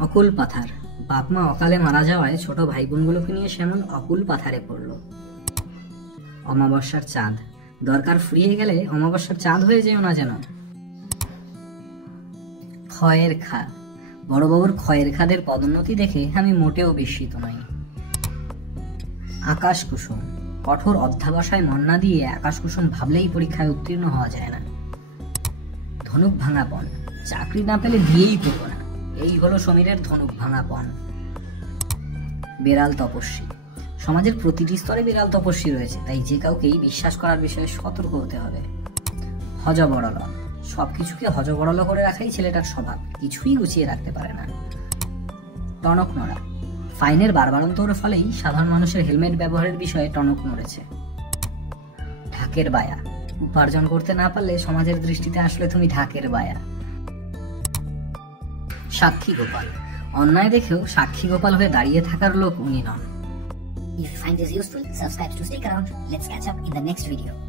অকুল পাথার। বাপ মা অকালে মারা যাওয়ায় ছোট ভাই বোনগুলোকে নিয়ে সেমন অকুল পাথারে পড়ল। অমাবস্যার চাঁদ। দরকার ফুরিয়ে গেলে অমাবস্যার চাঁদ হয়ে যেও না যেন। ক্ষয়ের খা। বড়বাবুর ক্ষয়ের খাদের পদোন্নতি দেখে আমি মোটেও বিস্মিত নই। আকাশ কুসুম। কঠোর অধ্যাবসায় মন না দিয়ে আকাশ কুসুম ভাবলেই পরীক্ষায় উত্তীর্ণ হওয়া যায় না। ধনুক ভাঙাপন। চাকরি না পেলে বিয়েই করব না, এই হলো সমীরের ধনুক ভাঙাপন। বেড়াল তপস্বী। সমাজের প্রতিটি স্তরে বিড়াল তপস্বী রয়েছে, তাই যে কাউকেই বিশ্বাস করার বিষয়ে সতর্ক হতে হবে। হজবরল। সবকিছুকে হজবরল করে রাখাই ছেলেটার স্বভাব, কিছুই গুছিয়ে রাখতে পারে না। টনক নড়া। ফাইনের বারবারন্তর ফলেই সাধারণ মানুষের হেলমেট ব্যবহারের বিষয়ে টনক নড়েছে। ঢাকের বায়া। উপার্জন করতে না পারলে সমাজের দৃষ্টিতে আসলে তুমি ঢাকের বায়া। সাক্ষী গোপাল। অন্যায় দেখেও সাক্ষী গোপাল হয়ে দাঁড়িয়ে থাকার লোক উনি নন। If you find this useful, subscribe to stick around. Let's catch up in the next video.